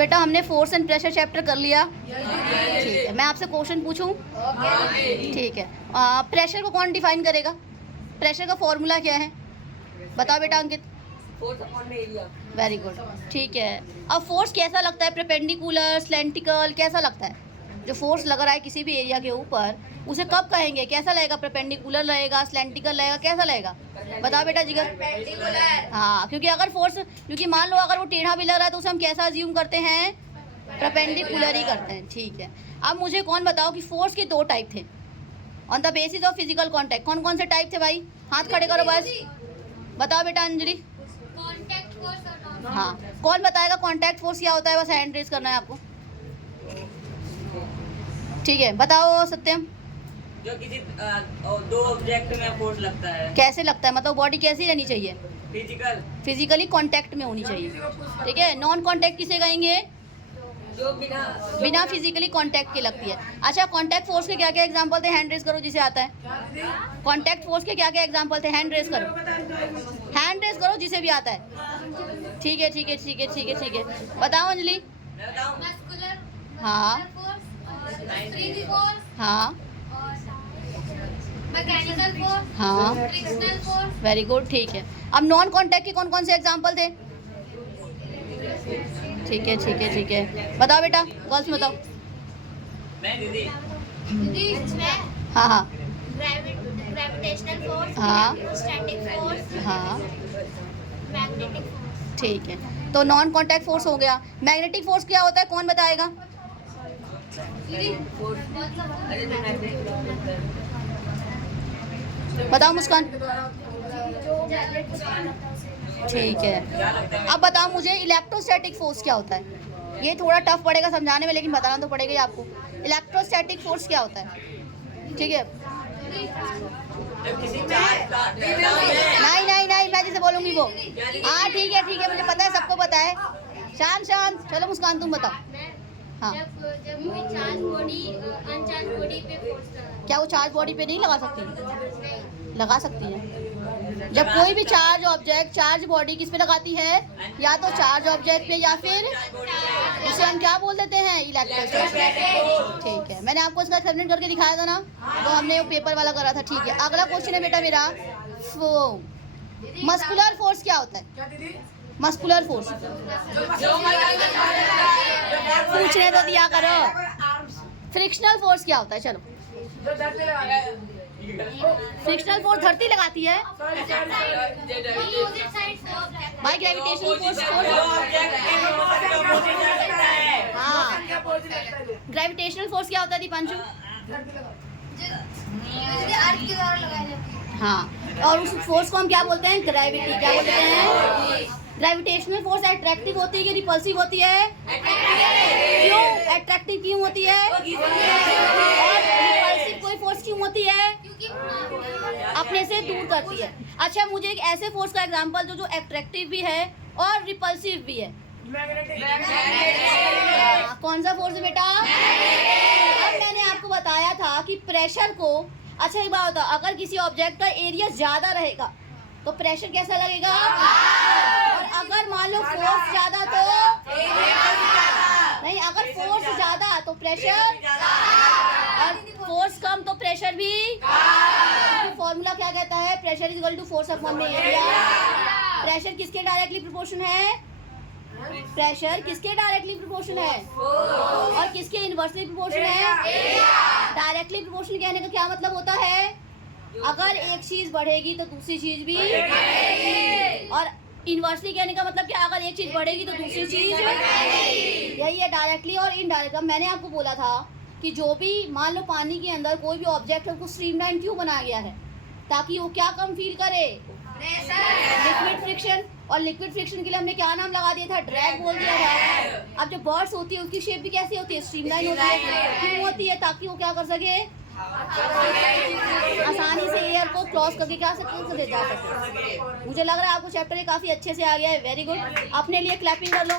बेटा हमने force and pressure chapter कर लिया। ठीक है, मैं आपसे क्वेश्चन पूछूं? ठीक है। प्रेशर को कौन डिफाइन करेगा? प्रेशर का फॉर्मूला क्या है? बताओ बेटा अंकित। वेरी गुड, ठीक है। अब फोर्स कैसा लगता है? परपेंडिकुलर, स्लेंटिकल, कैसा लगता है? जो फोर्स लग रहा है किसी भी एरिया के ऊपर, उसे कब कहेंगे? कैसा लगेगा? परपेंडिकुलर लगेगा, स्लेंटिकल लगेगा, कैसा लगेगा? बताओ बेटा जिगर। हाँ, क्योंकि मान लो अगर वो टेढ़ा भी लग रहा है तो उसे हम कैसा अज्यूम करते हैं? परपेंडिकुलर ही करते हैं। ठीक है। अब मुझे कौन बताओ कि फोर्स के 2 टाइप थे on the basis of physical contact. कौन कौन से टाइप थे भाई? हाथ खड़े करो बस। बताओ बेटा अंजलि। हाँ, कौन बताएगा कॉन्टैक्ट फोर्स क्या होता है? बस हैंड रेज करना है आपको। ठीक है, बताओ सत्यम। जो किसी दो ऑब्जेक्ट में फोर्स लगता है। कैसे लगता है? मतलब बॉडी कैसी रहनी चाहिए? फिजिकली कांटेक्ट में होनी चाहिए। ठीक है। नॉन कांटेक्ट किसे कहेंगे? जो बिना फिजिकली कांटेक्ट के लगती है। अच्छा, कांटेक्ट फोर्स के क्या क्या एग्जांपल थे? हैंड रेज करो जिसे आता है। कांटेक्ट फोर्स के क्या क्या एग्जांपल थे? हैंड रेज करो, हैंड रेज करो जिसे भी आता है। ठीक है, ठीक है, ठीक है, ठीक है, ठीक है। बताओ अंजलि। हाँ हाँ मैकेनिकल फोर्स, हाँ, फ्रिक्शनल फोर्स। वेरी गुड, ठीक है। अब नॉन कांटेक्ट के कौन कौन से एग्जांपल थे? ठीक है, ठीक है, ठीक है। बताओ बेटा, गर्ल्स में बताओ। दीदी इसमें हाँ हाँ ग्रेविटेशनल फोर्स, हाँ स्टैटिक फोर्स, हाँ, मैग्नेटिक फोर्स। ठीक है। तो नॉन कांटेक्ट फोर्स हो गया। मैग्नेटिक फोर्स क्या होता है? कौन बताएगा? बताओ मुस्कान। ठीक है। अब बताओ मुझे इलेक्ट्रोस्टैटिक फोर्स क्या होता है? ये थोड़ा टफ पड़ेगा समझाने में, लेकिन बताना तो पड़ेगा ही आपको। इलेक्ट्रोस्टैटिक फोर्स क्या होता है? ठीक है। नहीं नहीं नहीं, मैं जिसे बोलूँगी वो। हाँ ठीक है, ठीक है, मुझे पता है, सबको पता है। शांत शांत। चलो मुस्कान तुम बताओ। हाँ, जब कोई चार्ज बॉडी अनचार्ज बॉडी पे फोर्स लगा। क्या वो चार्ज बॉडी पे नहीं लगा सकती? लगा सकती है। जब कोई भी चार्ज ऑब्जेक्ट चार्ज बॉडी किस पे लगाती है? या तो चार्ज ऑब्जेक्ट पे या फिर उसे हम क्या बोल देते हैं? इलेक्ट्रोस्टैटिक। ठीक है, मैंने आपको इसका एक्सपेरिमेंट करके दिखाया था ना, तो हमने वो पेपर वाला करा था। ठीक है, अगला क्वेश्चन है बेटा मेरा, मस्कुलर फोर्स क्या होता है? मस्कुलर फोर्स पूछने तो दिया करो। फ्रिक्शनल फोर्स क्या होता है? चलो, फ्रिक्शनल फोर्स धरती लगाती है भाई। ग्रेविटेशनल फोर्स हाँ, ग्रेविटेशनल फोर्स क्या होता है दीपांशु? अर्थ के द्वारा लगाई जाती है। हाँ, और उस फोर्स को हम क्या बोलते हैं? ग्रेविटी। क्या बोलते हैं? ग्रेविटेशनल फोर्स अट्रैक्टिव होती है कि रिपल्सिव होती है? क्यों अट्रैक्टिव क्यों होती है? और रिपल्सिव कोई फोर्स क्यों होती है? अपने से दूर करती है। अच्छा, मुझे एक ऐसे फोर्स का एग्जांपल जो अट्रैक्टिव भी है और रिपल्सिव भी है। कौन सा फोर्स है बेटा? अब मैंने आपको बताया था कि प्रेशर को, अच्छा एक बात बताओ, अगर किसी ऑब्जेक्ट का एरिया ज्यादा रहेगा तो प्रेशर कैसा लगेगा? और अगर मान लो फोर्स ज्यादा तो नहीं, अगर फोर्स ज्यादा तो प्रेशर, और फोर्स कम तो प्रेशर भी। फॉर्मूला क्या कहता है? Pressure is equal to force upon area. Pressure किसके डायरेक्टली प्रोपोर्शन है? प्रेशर किसके डायरेक्टली प्रोपोर्शन है? और किसके इनवर्सली प्रोपोर्शन है? डायरेक्टली प्रोपोर्शन कहने का क्या मतलब होता है? अगर एक चीज बढ़ेगी तो दूसरी चीज भी, और इनवर्सली कहने का मतलब क्या? अगर एक चीज बढ़ेगी तो दूसरी चीज। यही है डायरेक्टली और इनडायरेक्ट। अब मैंने आपको बोला था कि जो भी मान लो पानी के अंदर कोई भी ऑब्जेक्ट है उसको स्ट्रीमलाइन क्यों बनाया गया है? ताकि वो क्या कम फील करे? Liquid friction. और लिक्विड फ्रिक्शन के लिए हमने क्या नाम लगा दिया था? ड्रैग बोल दिया था। अब जो बर्ड्स होती है उसकी शेप भी कैसी होती है? स्ट्रीमलाइन होती है। क्यों होती है? ताकि वो क्या कर सके? आसानी से एयर को क्रॉस करके क्या सकते जा सकते। मुझे लग रहा है आपको चैप्टर ये काफी अच्छे से आ गया है। वेरी गुड, अपने लिए क्लैपिंग कर लो।